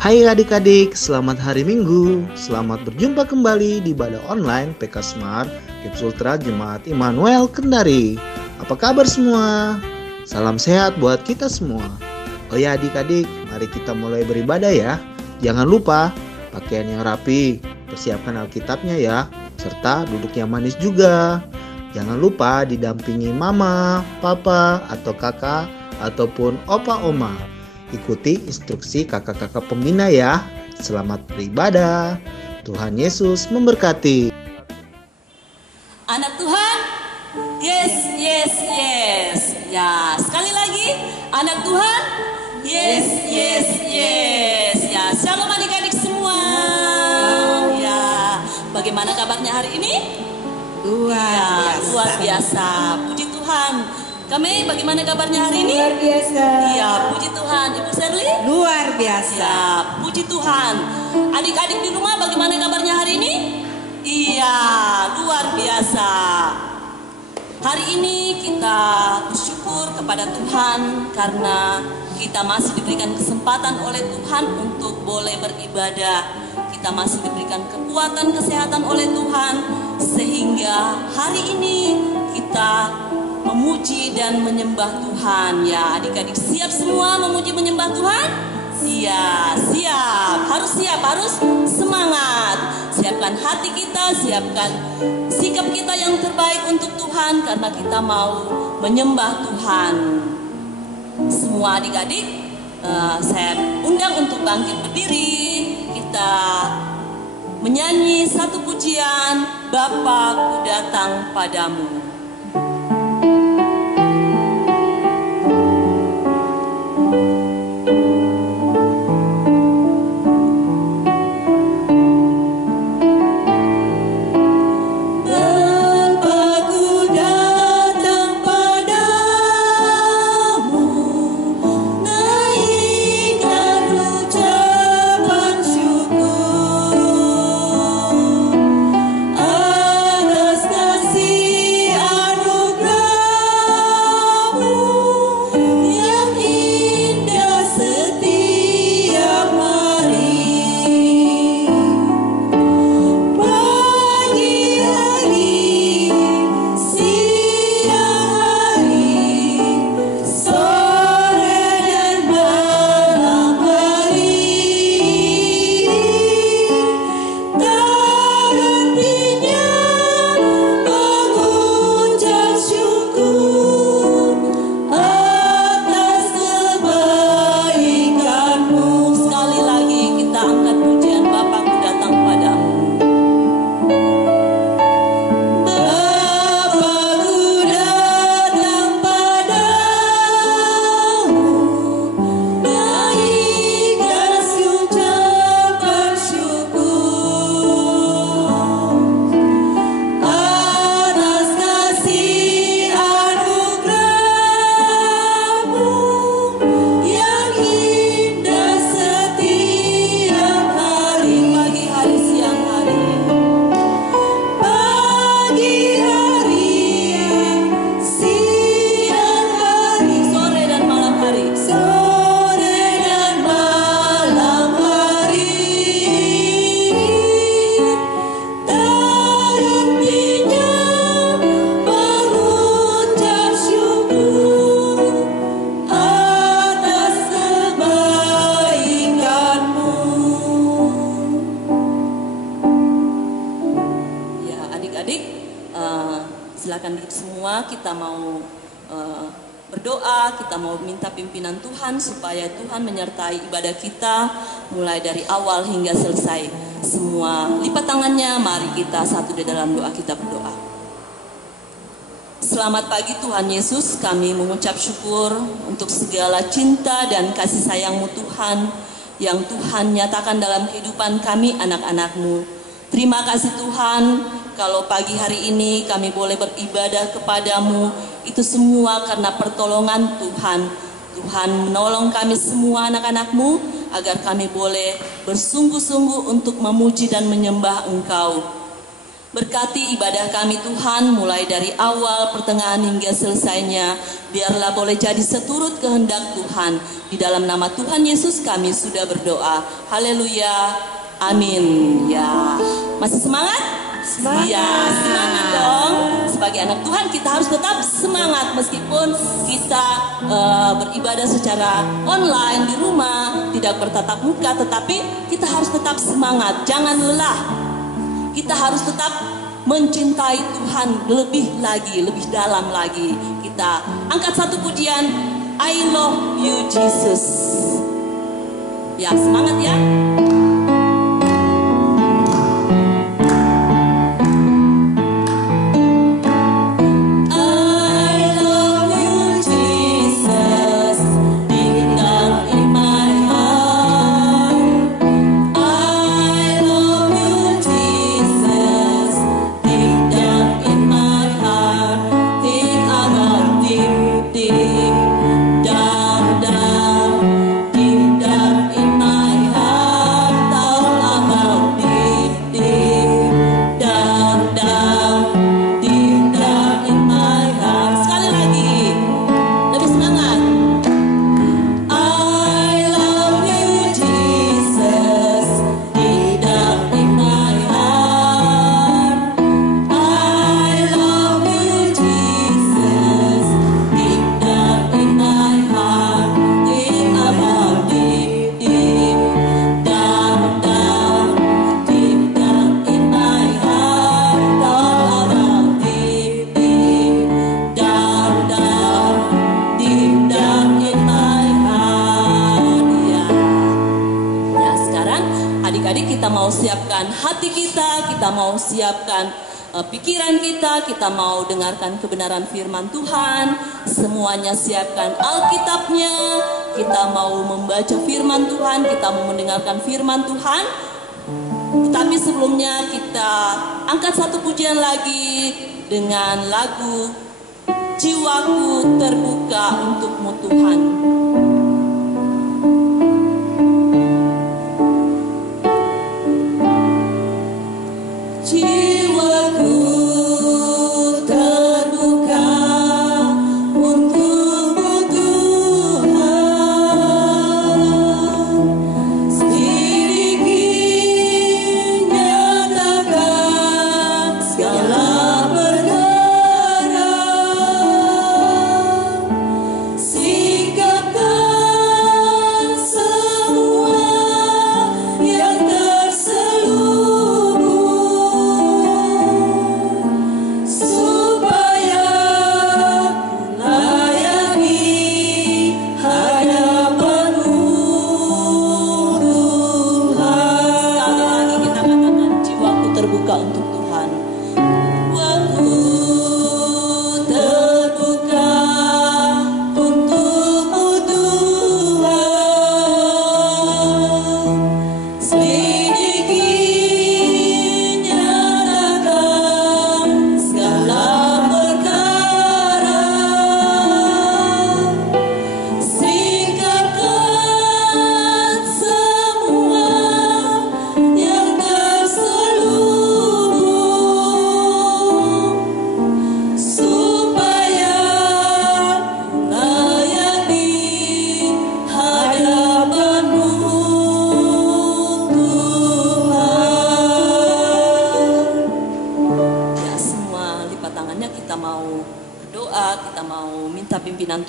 Hai adik-adik, selamat hari Minggu. Selamat berjumpa kembali di Ibadah Online PK Smart Kepsultra Jemaat Immanuel Kendari. Apa kabar semua? Salam sehat buat kita semua. Oh ya adik-adik, mari kita mulai beribadah ya. Jangan lupa pakaian yang rapi, persiapkan Alkitabnya ya, serta duduk yang manis juga. Jangan lupa didampingi mama, papa, atau kakak, ataupun opa oma. Ikuti instruksi kakak-kakak pembina ya. Selamat beribadah. Tuhan Yesus memberkati. Anak Tuhan, yes, yes, yes. Ya, sekali lagi, anak Tuhan, yes, yes, yes. Ya, shalom adik-adik semua. Ya, bagaimana kabarnya hari ini? Luar biasa. Puji Tuhan. Kami bagaimana kabarnya hari ini? Luar biasa. Iya, puji Tuhan. Ibu Sherly? Luar biasa. Ya, puji Tuhan. Adik-adik di rumah bagaimana kabarnya hari ini? Iya, luar biasa. Hari ini kita bersyukur kepada Tuhan karena kita masih diberikan kesempatan oleh Tuhan untuk boleh beribadah. Kita masih diberikan kekuatan, kesehatan oleh Tuhan, sehingga hari ini kita memuji dan menyembah Tuhan. Ya, adik-adik siap semua memuji menyembah Tuhan? Siap. Harus semangat. Siapkan hati kita, siapkan sikap kita yang terbaik untuk Tuhan karena kita mau menyembah Tuhan. Semua adik-adik, saya undang untuk bangkit berdiri. Kita menyanyi satu pujian, Bapa ku datang padamu. Silakan duduk semua, kita mau berdoa, kita mau minta pimpinan Tuhan supaya Tuhan menyertai ibadah kita mulai dari awal hingga selesai. Semua lipat tangannya, mari kita satu di dalam doa, kita berdoa. Selamat pagi Tuhan Yesus, kami mengucap syukur untuk segala cinta dan kasih sayang-Mu Tuhan yang Tuhan nyatakan dalam kehidupan kami anak-anak-Mu. Terima kasih Tuhan, kalau pagi hari ini kami boleh beribadah kepadamu, itu semua karena pertolongan Tuhan. Tuhan menolong kami semua anak-anak-Mu, agar kami boleh bersungguh-sungguh untuk memuji dan menyembah Engkau. Berkati ibadah kami Tuhan, mulai dari awal, pertengahan hingga selesainya. Biarlah boleh jadi seturut kehendak Tuhan. Di dalam nama Tuhan Yesus kami sudah berdoa. Haleluya. Amin. Ya, masih semangat? Semangat. Ya, semangat dong. Sebagai anak Tuhan kita harus tetap semangat meskipun kita beribadah secara online di rumah, tidak bertatap muka, tetapi kita harus tetap semangat. Jangan lelah. Kita harus tetap mencintai Tuhan lebih lagi, lebih dalam lagi. Kita angkat satu pujian, I love you Jesus. Ya, semangat ya. Siapkan pikiran kita mau dengarkan kebenaran firman Tuhan, semuanya siapkan Alkitabnya, kita mau membaca firman Tuhan, kita mau mendengarkan firman Tuhan. Tetapi sebelumnya kita angkat satu pujian lagi dengan lagu Jiwaku Terbuka Untukmu Tuhan.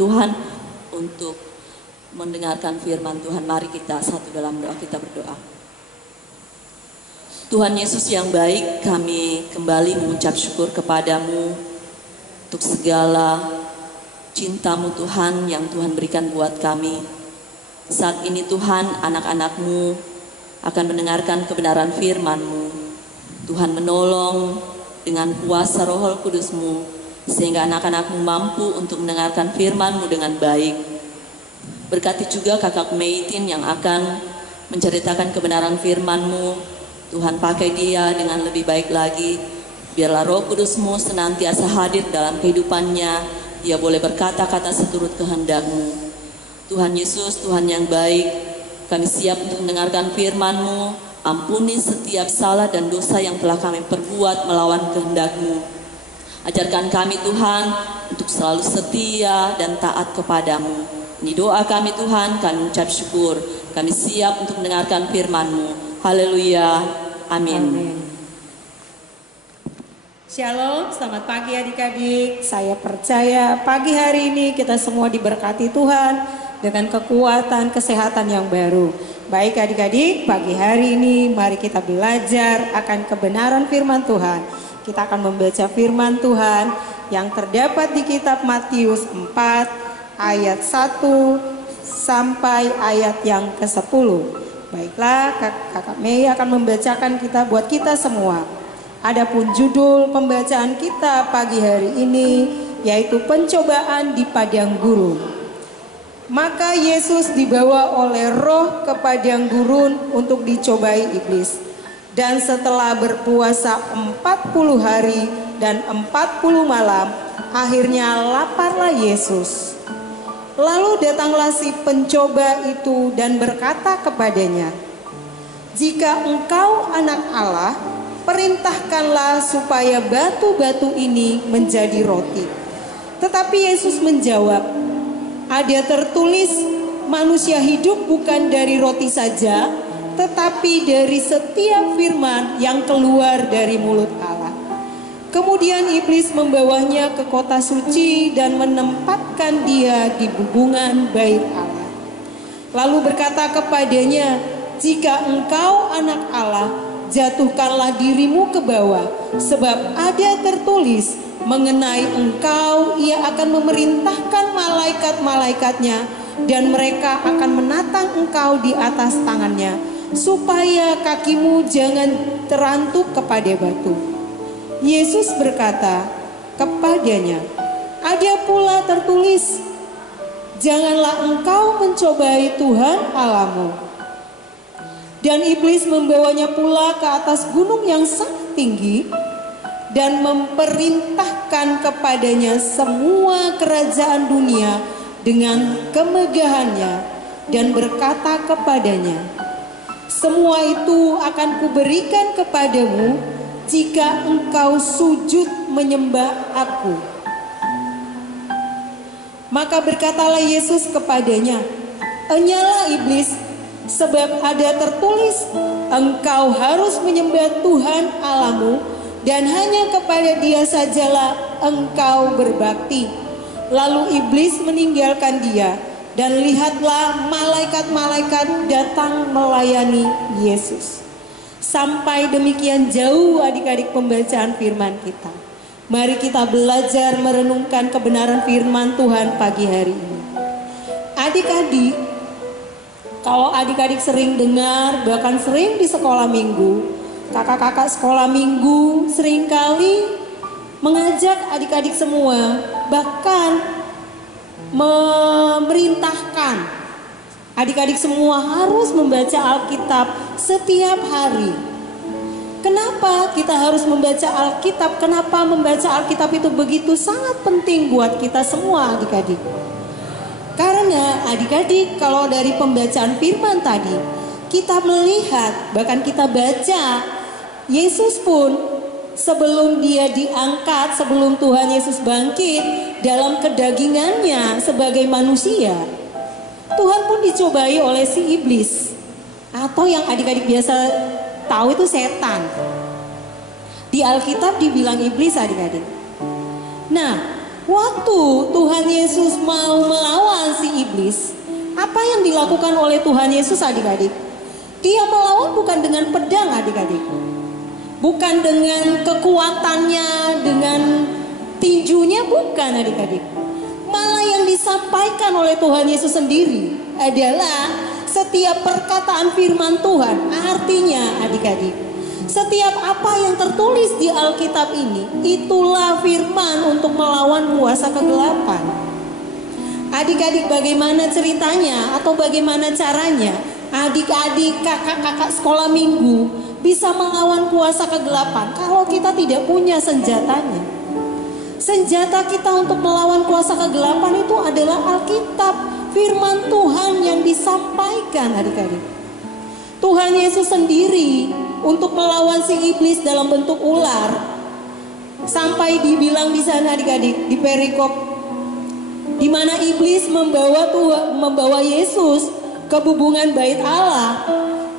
Tuhan untuk mendengarkan firman Tuhan. Mari kita satu dalam doa, kita berdoa. Tuhan Yesus yang baik, kami kembali mengucap syukur kepadamu untuk segala cintamu Tuhan yang Tuhan berikan buat kami. Saat ini Tuhan, anak-anakmu akan mendengarkan kebenaran firman-Mu. Tuhan menolong dengan kuasa Roh Kudus-Mu sehingga anak-anakmu mampu untuk mendengarkan firman-Mu dengan baik. Berkati juga kakak Meitin yang akan menceritakan kebenaran firman-Mu. Tuhan pakai dia dengan lebih baik lagi. Biarlah Roh Kudus-Mu senantiasa hadir dalam kehidupannya. Dia boleh berkata-kata seturut kehendak-Mu. Tuhan Yesus, Tuhan yang baik, kami siap untuk mendengarkan firman-Mu. Ampuni setiap salah dan dosa yang telah kami perbuat melawan kehendak-Mu. Ajarkan kami Tuhan untuk selalu setia dan taat kepadamu. Ini doa kami Tuhan, kami ucap syukur. Kami siap untuk mendengarkan firman-Mu. Haleluya. Amin. Shalom, selamat pagi adik-adik. Saya percaya pagi hari ini kita semua diberkati Tuhan dengan kekuatan kesehatan yang baru. Baik adik-adik, pagi hari ini mari kita belajar akan kebenaran firman Tuhan. Kita akan membaca firman Tuhan yang terdapat di kitab Matius 4 ayat 1 sampai ayat yang ke-10. Baiklah, Kakak Mei akan membacakan kita buat kita semua. Adapun judul pembacaan kita pagi hari ini yaitu pencobaan di padang gurun. Maka Yesus dibawa oleh Roh ke padang gurun untuk dicobai iblis. Dan setelah berpuasa 40 hari dan 40 malam, akhirnya laparlah Yesus. Lalu datanglah si pencoba itu dan berkata kepadanya, "Jika engkau anak Allah, perintahkanlah supaya batu-batu ini menjadi roti." Tetapi Yesus menjawab, "Ada tertulis, manusia hidup bukan dari roti saja, tetapi dari setiap firman yang keluar dari mulut Allah." Kemudian iblis membawanya ke kota suci dan menempatkan dia di bubungan bait Allah. Lalu berkata kepadanya, "Jika engkau anak Allah, jatuhkanlah dirimu ke bawah, sebab ada tertulis, mengenai engkau ia akan memerintahkan malaikat-malaikatnya, dan mereka akan menatang engkau di atas tangannya, supaya kakimu jangan terantuk kepada batu." Yesus berkata kepadanya, "Ada pula tertulis, janganlah engkau mencobai Tuhan Allahmu." Dan iblis membawanya pula ke atas gunung yang sangat tinggi dan memerintahkan kepadanya semua kerajaan dunia dengan kemegahannya, dan berkata kepadanya, "Semua itu akan kuberikan kepadamu jika engkau sujud menyembah aku." Maka berkatalah Yesus kepadanya, "Enyalah iblis, sebab ada tertulis, engkau harus menyembah Tuhan Allahmu, dan hanya kepada Dia sajalah engkau berbakti." Lalu iblis meninggalkan dia, dan lihatlah malaikat-malaikat datang melayani Yesus. Sampai demikian jauh adik-adik pembacaan firman kita. Mari kita belajar merenungkan kebenaran firman Tuhan pagi hari ini. Adik-adik, kalau adik-adik sering dengar, bahkan sering di sekolah minggu, kakak-kakak sekolah minggu seringkali mengajak adik-adik semua, bahkan memerintahkan adik-adik semua harus membaca Alkitab setiap hari. Kenapa kita harus membaca Alkitab? Kenapa membaca Alkitab itu begitu sangat penting buat kita semua adik-adik? Karena adik-adik, kalau dari pembacaan firman tadi, kita melihat, bahkan kita baca, Yesus pun sebelum dia diangkat, sebelum Tuhan Yesus bangkit dalam kedagingannya sebagai manusia, Tuhan pun dicobai oleh si iblis, atau yang adik-adik biasa tahu itu setan. Di Alkitab dibilang iblis adik-adik. Nah, waktu Tuhan Yesus mau melawan si iblis, apa yang dilakukan oleh Tuhan Yesus adik-adik? Dia melawan bukan dengan pedang adik-adik, bukan dengan kekuatannya, dengan tinjunya, bukan adik-adik. Malah yang disampaikan oleh Tuhan Yesus sendiri adalah setiap perkataan firman Tuhan. Artinya adik-adik, setiap apa yang tertulis di Alkitab ini, itulah firman untuk melawan kuasa kegelapan. Adik-adik, bagaimana ceritanya atau bagaimana caranya adik-adik, kakak-kakak sekolah minggu bisa melawan kuasa kegelapan kalau kita tidak punya senjatanya? Senjata kita untuk melawan kuasa kegelapan itu adalah Alkitab, firman Tuhan yang disampaikan adik-adik. Tuhan Yesus sendiri untuk melawan si iblis dalam bentuk ular. Sampai dibilang di sana adik-adik di perikop, di mana iblis membawa Yesus ke bubungan bait Allah.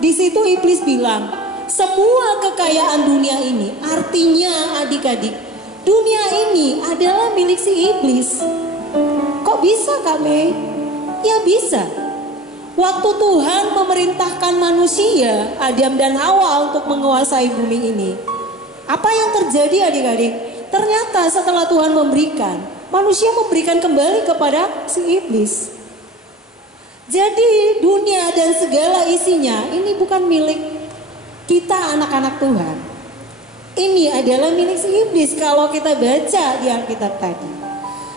Di situ iblis bilang, semua kekayaan dunia ini, artinya adik-adik, dunia ini adalah milik si iblis. Kok bisa Kak Mei? Ya bisa. Waktu Tuhan memerintahkan manusia, Adam dan Hawa untuk menguasai bumi ini, apa yang terjadi adik-adik? Ternyata setelah Tuhan memberikan, manusia memberikan kembali kepada si iblis. Jadi dunia dan segala isinya ini bukan milik kita anak-anak Tuhan. Ini adalah milik si iblis kalau kita baca di Alkitab tadi.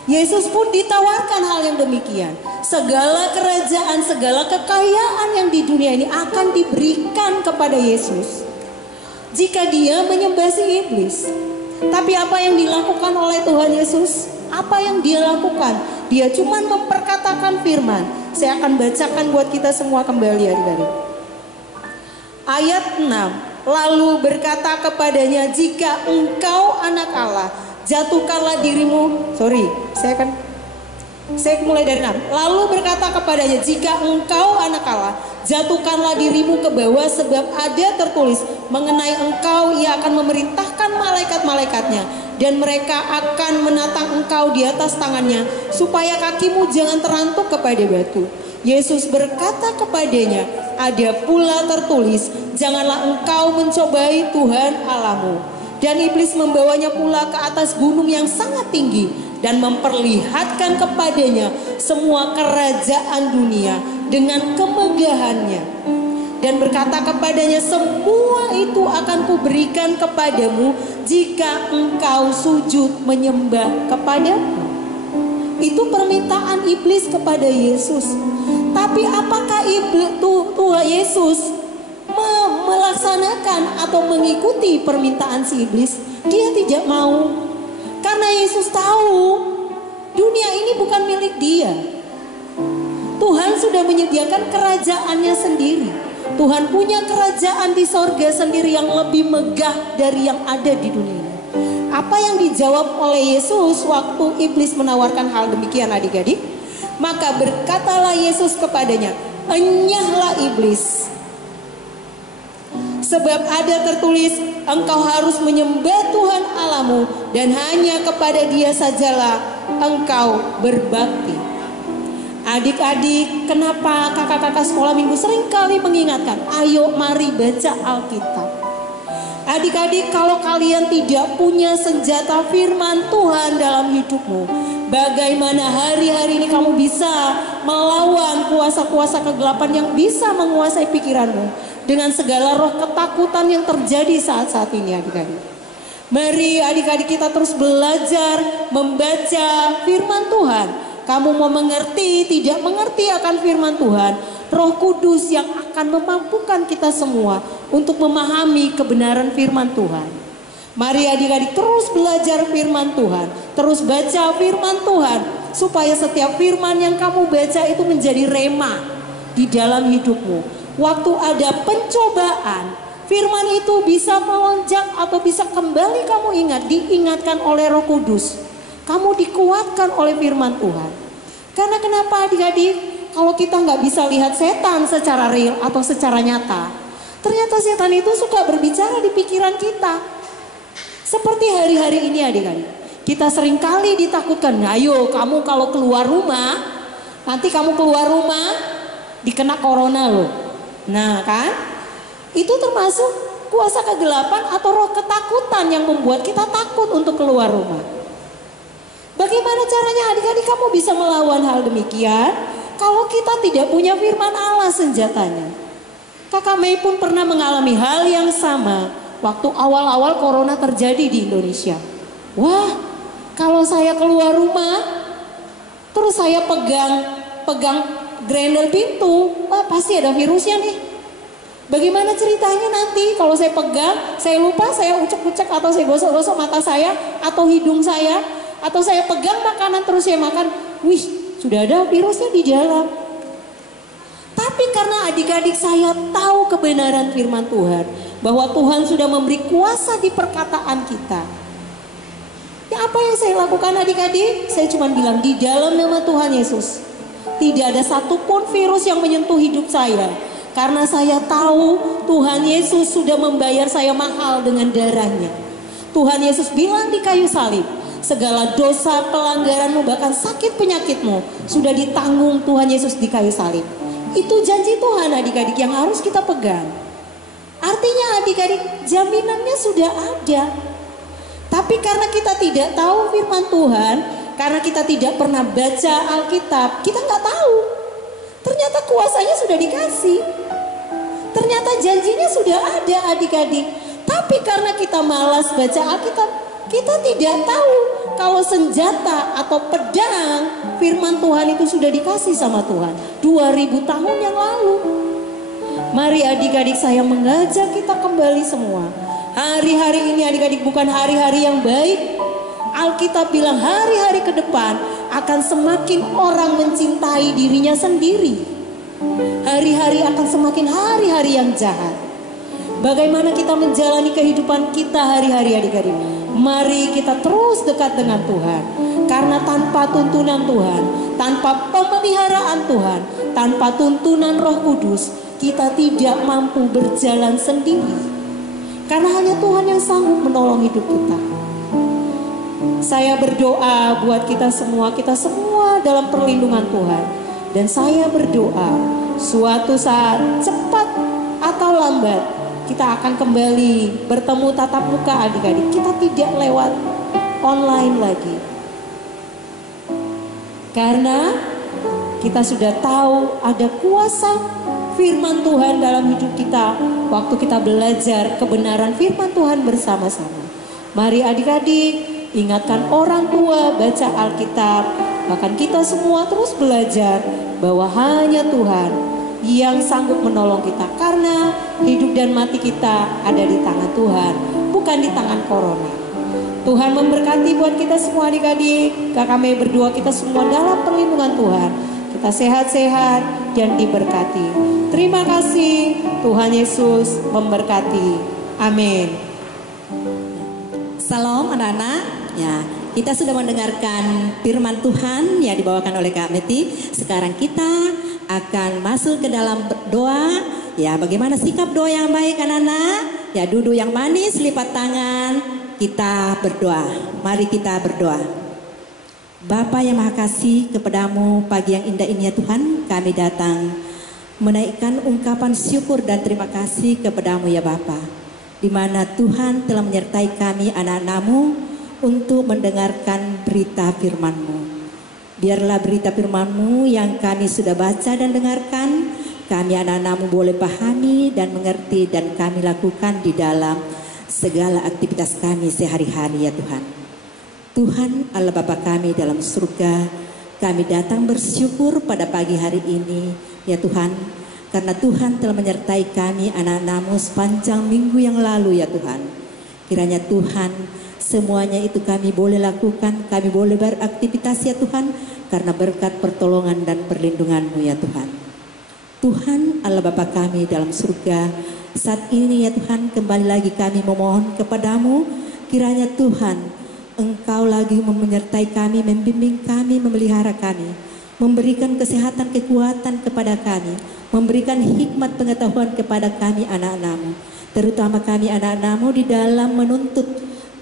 Yesus pun ditawarkan hal yang demikian. Segala kerajaan, segala kekayaan yang di dunia ini akan diberikan kepada Yesus jika dia menyembah si iblis. Tapi apa yang dilakukan oleh Tuhan Yesus? Apa yang dia lakukan? Dia cuma memperkatakan firman. Saya akan bacakan buat kita semua kembali adik-adik. Ayat 6. Lalu berkata kepadanya, jika engkau anak Allah, jatuhkanlah dirimu. Saya mulai dari 6. Lalu berkata kepadanya, jika engkau anak Allah, jatuhkanlah dirimu ke bawah, sebab ada tertulis mengenai engkau, ia akan memerintahkan malaikat-malaikatnya, dan mereka akan menatang engkau di atas tangannya, supaya kakimu jangan terantuk kepada batu. Yesus berkata kepadanya, ada pula tertulis, janganlah engkau mencobai Tuhan Allahmu. Dan iblis membawanya pula ke atas gunung yang sangat tinggi, dan memperlihatkan kepadanya semua kerajaan dunia dengan kemegahannya. Dan berkata kepadanya, semua itu akan kuberikan kepadamu jika engkau sujud menyembah kepadamu. Itu permintaan iblis kepada Yesus. Tapi apakah Tuhan Yesus melaksanakan atau mengikuti permintaan si iblis? Dia tidak mau. Karena Yesus tahu dunia ini bukan milik dia. Tuhan sudah menyediakan kerajaannya sendiri. Tuhan punya kerajaan di sorga sendiri yang lebih megah dari yang ada di dunia ini. Apa yang dijawab oleh Yesus waktu iblis menawarkan hal demikian adik-adik? Maka berkatalah Yesus kepadanya, enyahlah iblis. Sebab ada tertulis, engkau harus menyembah Tuhan Allahmu, dan hanya kepada dia sajalah engkau berbakti. Adik-adik, kenapa kakak-kakak sekolah minggu sering kali mengingatkan, ayo mari baca Alkitab. Adik-adik, kalau kalian tidak punya senjata firman Tuhan dalam hidupmu, bagaimana hari-hari ini kamu bisa melawan kuasa-kuasa kegelapan yang bisa menguasai pikiranmu dengan segala roh ketakutan yang terjadi saat-saat ini adik-adik. Mari adik-adik kita terus belajar membaca firman Tuhan. Kamu mau mengerti, tidak mengerti akan firman Tuhan, Roh Kudus yang akan memampukan kita semua untuk memahami kebenaran firman Tuhan. Mari adik-adik terus belajar firman Tuhan, terus baca firman Tuhan, supaya setiap firman yang kamu baca itu menjadi rema di dalam hidupmu. Waktu ada pencobaan, firman itu bisa melonjak atau bisa kembali kamu diingatkan oleh Roh Kudus. Kamu dikuatkan oleh firman Tuhan. Karena kenapa adik-adik? Kalau kita nggak bisa lihat setan secara real atau secara nyata, ternyata setan itu suka berbicara di pikiran kita. Seperti hari-hari ini adik-adik, kita seringkali ditakutkan, ayo kamu kalau keluar rumah, nanti kamu keluar rumah dikena corona loh. Nah kan, itu termasuk kuasa kegelapan atau roh ketakutan yang membuat kita takut untuk keluar rumah. Bagaimana caranya adik-adik kamu bisa melawan hal demikian? Kalau kita tidak punya firman Allah senjatanya. Kakak Mei pun pernah mengalami hal yang sama waktu awal-awal corona terjadi di Indonesia. Wah, kalau saya keluar rumah, terus saya pegang grendel pintu, wah pasti ada virusnya nih. Bagaimana ceritanya nanti kalau saya pegang, saya lupa, saya ucek-ucek atau saya gosok-gosok mata saya atau hidung saya, atau saya pegang makanan terus saya makan, wih sudah ada virusnya di dalam. Tapi karena adik-adik saya tahu kebenaran firman Tuhan, bahwa Tuhan sudah memberi kuasa di perkataan kita. Ya, apa yang saya lakukan adik-adik? Saya cuma bilang di dalam nama Tuhan Yesus, tidak ada satupun virus yang menyentuh hidup saya. Karena saya tahu Tuhan Yesus sudah membayar saya mahal dengan darahnya. Tuhan Yesus bilang di kayu salib, segala dosa, pelanggaranmu, bahkan sakit penyakitmu sudah ditanggung Tuhan Yesus di kayu salib. Itu janji Tuhan adik-adik yang harus kita pegang. Artinya adik-adik, jaminannya sudah ada. Tapi karena kita tidak tahu firman Tuhan, karena kita tidak pernah baca Alkitab, kita nggak tahu. Ternyata kuasanya sudah dikasih. Ternyata janjinya sudah ada adik-adik. Tapi karena kita malas baca Alkitab, kita tidak tahu kalau senjata atau pedang firman Tuhan itu sudah dikasih sama Tuhan 2000 tahun yang lalu. Mari adik-adik, saya mengajak kita kembali semua. Hari-hari ini adik-adik bukan hari-hari yang baik. Alkitab bilang hari-hari ke depan akan semakin orang mencintai dirinya sendiri. Hari-hari akan semakin hari-hari yang jahat. Bagaimana kita menjalani kehidupan kita hari-hari adik-adik? Mari kita terus dekat dengan Tuhan. Karena tanpa tuntunan Tuhan, tanpa pemeliharaan Tuhan, tanpa tuntunan Roh Kudus, kita tidak mampu berjalan sendiri. Karena hanya Tuhan yang sanggup menolong hidup kita. Saya berdoa buat kita semua dalam perlindungan Tuhan. Dan saya berdoa suatu saat cepat atau lambat kita akan kembali bertemu tatap muka adik-adik. Kita tidak lewat online lagi. Karena kita sudah tahu ada kuasa firman Tuhan dalam hidup kita. Waktu kita belajar kebenaran firman Tuhan bersama-sama. Mari adik-adik, ingatkan orang tua baca Alkitab. Bahkan kita semua terus belajar bahwa hanya Tuhan yang sanggup menolong kita. Karena hidup dan mati kita ada di tangan Tuhan, bukan di tangan corona. Tuhan memberkati buat kita semua adik-adik. Kami berdoa kita semua dalam perlindungan Tuhan. Kita sehat-sehat dan diberkati. Terima kasih, Tuhan Yesus memberkati. Amin. Salam anak-anak. Ya, kita sudah mendengarkan firman Tuhan yang dibawakan oleh Kak Meti. Sekarang kita akan masuk ke dalam doa. Ya, bagaimana sikap doa yang baik anak-anak? Ya, duduk yang manis, lipat tangan. Kita berdoa. Mari kita berdoa. Bapa yang Maha Kasih, kepadamu pagi yang indah ini ya Tuhan, kami datang menaikkan ungkapan syukur dan terima kasih kepadamu ya Bapa, di mana Tuhan telah menyertai kami anak-anak-Mu untuk mendengarkan berita firman-Mu. Biarlah berita firman-Mu yang kami sudah baca dan dengarkan, kami anak-anak-Mu boleh pahami dan mengerti dan kami lakukan di dalam segala aktivitas kami sehari-hari ya Tuhan. Tuhan Allah Bapa kami dalam surga, kami datang bersyukur pada pagi hari ini ya Tuhan, karena Tuhan telah menyertai kami anak-anak-Mu sepanjang minggu yang lalu ya Tuhan. Kiranya Tuhan semuanya itu kami boleh lakukan, kami boleh beraktivitas ya Tuhan, karena berkat pertolongan dan perlindungan-Mu ya Tuhan. Tuhan Allah Bapa kami dalam surga, saat ini ya Tuhan kembali lagi kami memohon kepadamu, kiranya Tuhan Engkau lagi menyertai kami, membimbing kami, memelihara kami, memberikan kesehatan, kekuatan kepada kami, memberikan hikmat pengetahuan kepada kami anak-anak-Mu, terutama kami anak-anak-Mu di dalam menuntut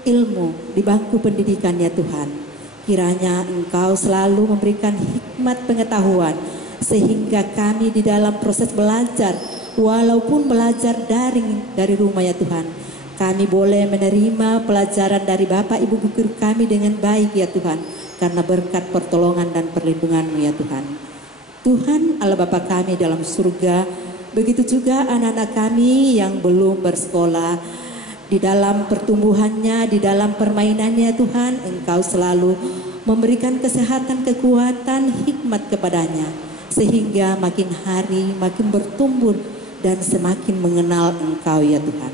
ilmu di bangku pendidikan ya Tuhan. Kiranya Engkau selalu memberikan hikmat pengetahuan sehingga kami di dalam proses belajar, walaupun belajar daring dari rumah ya Tuhan, kami boleh menerima pelajaran dari Bapak Ibu guru kami dengan baik ya Tuhan, karena berkat pertolongan dan perlindungan-Mu ya Tuhan. Tuhan Allah Bapa kami dalam surga, begitu juga anak-anak kami yang belum bersekolah, di dalam pertumbuhannya, di dalam permainannya Tuhan, Engkau selalu memberikan kesehatan, kekuatan, hikmat kepadanya, sehingga makin hari makin bertumbuh dan semakin mengenal Engkau ya Tuhan.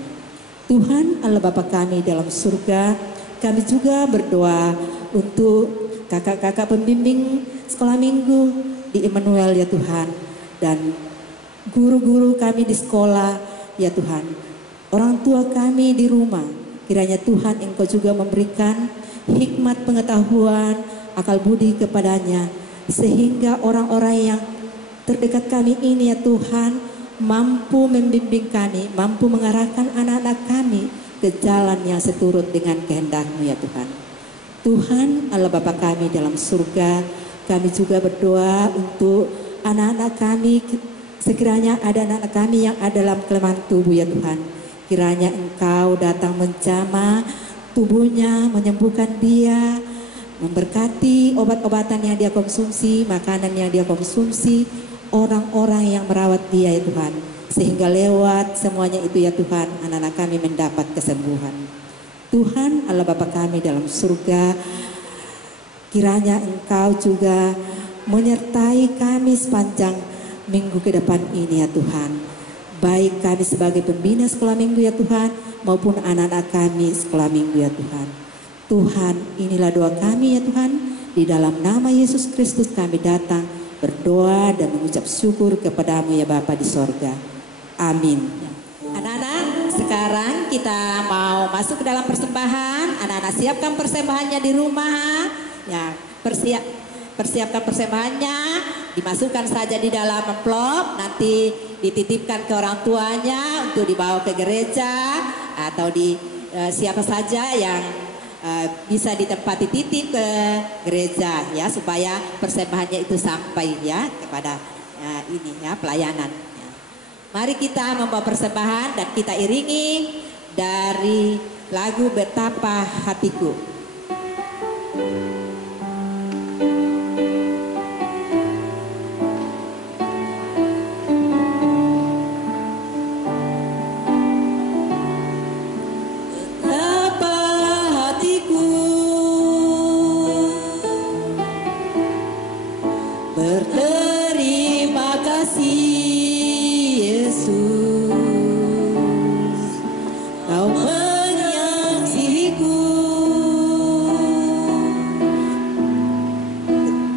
Tuhan Allah Bapa kami dalam surga, kami juga berdoa untuk kakak-kakak pembimbing sekolah minggu di Immanuel ya Tuhan, dan guru-guru kami di sekolah, ya Tuhan, orang tua kami di rumah. Kiranya Tuhan Engkau juga memberikan hikmat pengetahuan, akal budi kepadanya, sehingga orang-orang yang terdekat kami ini ya Tuhan mampu membimbing kami, mampu mengarahkan anak-anak kami ke jalan yang seturut dengan kehendak-Mu ya Tuhan. Tuhan Allah Bapa kami dalam surga, kami juga berdoa untuk anak-anak kami. Sekiranya ada anak-anak kami yang ada dalam kelemahan tubuh ya Tuhan, kiranya Engkau datang menjamah tubuhnya, menyembuhkan dia, memberkati obat-obatan yang dia konsumsi, makanan yang dia konsumsi, orang-orang yang merawat dia ya Tuhan, sehingga lewat semuanya itu ya Tuhan, anak-anak kami mendapat kesembuhan. Tuhan Allah Bapa kami dalam surga, kiranya Engkau juga menyertai kami sepanjang minggu ke depan ini ya Tuhan, baik kami sebagai pembina sekolah minggu ya Tuhan, maupun anak-anak kami sekolah minggu ya Tuhan. Tuhan, inilah doa kami ya Tuhan, di dalam nama Yesus Kristus kami datang berdoa dan mengucap syukur kepadamu ya Bapa di sorga. Amin. Anak-anak, sekarang kita mau masuk ke dalam persembahan. Anak-anak siapkan persembahannya di rumah ya, persiapkan persembahannya, dimasukkan saja di dalam amplop, nanti dititipkan ke orang tuanya untuk dibawa ke gereja, atau di siapa saja yang bisa ditempati titip ke gereja ya, supaya persembahannya itu sampai ya kepada ini ya pelayanan ya. Mari kita membawa persembahan dan kita iringi dari lagu Betapa Hatiku. Berterima kasih Yesus, Kau mengasihiku,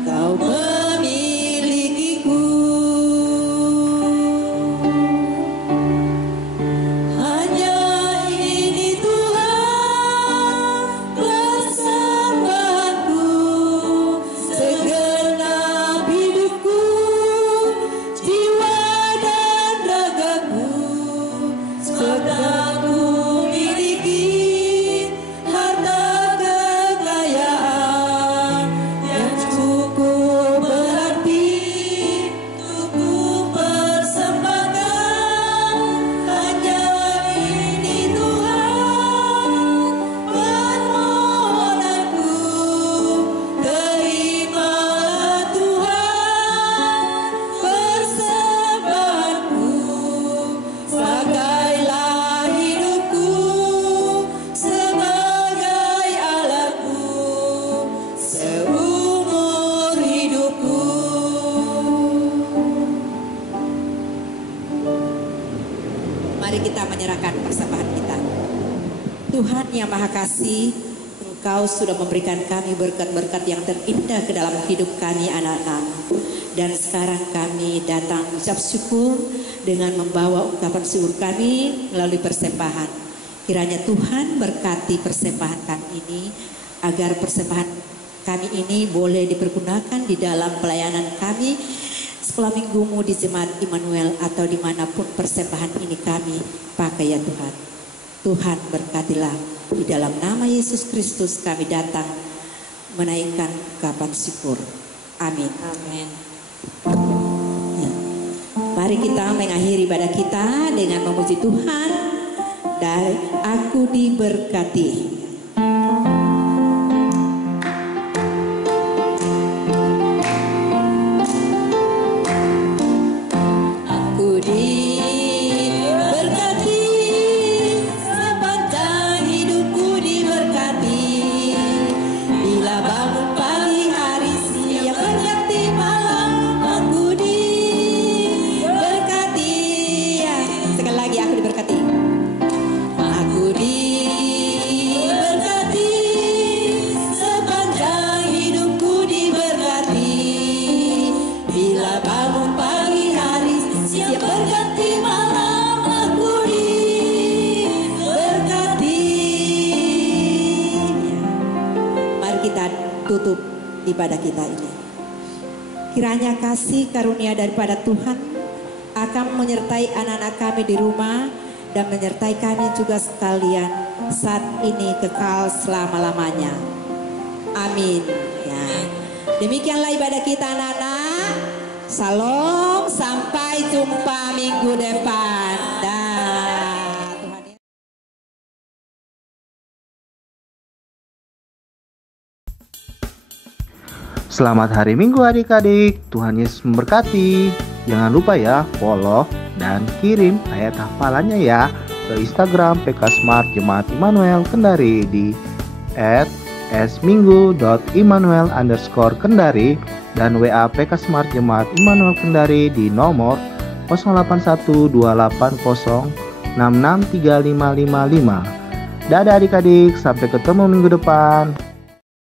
Kau memilikiku. Hanya ini Tuhan persembahanku, segenap hidupku, jiwa dan ragaku, segala ku miliki, harta kekayaan yang cukup berarti untuk ku persembahkan. Hanya ini Tuhan permohonanku, terimalah Tuhan persembahanku, pakailah hidupku sebagai alatku seumur hidupku. Mari kita menyerahkan persembahan kita. Tuhan yang Maha Kasih, Engkau sudah memberikan kami berkat-berkat yang terindah ke dalam hidup kami anak-anak. Dan sekarang kami datang ucap syukur dengan membawa ungkapan syukur kami melalui persembahan. Kiranya Tuhan berkati persembahan kami ini, agar persembahan kami ini boleh dipergunakan di dalam pelayanan kami sekolah minggumu di Jemaat Immanuel, atau dimanapun persembahan ini kami pakai ya Tuhan. Tuhan berkatilah, di dalam nama Yesus Kristus kami datang menaikkan ungkapan syukur. Amin. Amin. Ya. Mari kita mengakhiri ibadah kita dengan memuji Tuhan dari Aku Diberkati. Aku diberkati, sepanjang hidupku diberkati. Bila bangun pagi hari, siap berganti malam, aku diberkati. Ya, sekali lagi aku diberkati. Aku diberkati, sepanjang hidupku diberkati. Bila bangun pagi hari, siap ibadah kita ini. Kiranya kasih karunia daripada Tuhan akan menyertai anak-anak kami di rumah dan menyertai kami juga sekalian saat ini kekal selama-lamanya. Amin. Ya. Demikianlah ibadah kita anak-anak. Salam, sampai jumpa minggu depan. Dah. Tuhan. Selamat hari Minggu adik-adik, Tuhan Yesus memberkati. Jangan lupa ya follow dan kirim ayat hafalannya ya ke Instagram PK Smart Jemaat Immanuel Kendari di @sminggu.immanuel_kendari dan WA PK Smart Jemaat Immanuel Kendari di nomor 081280663555. Dadah adik-adik, sampai ketemu minggu depan.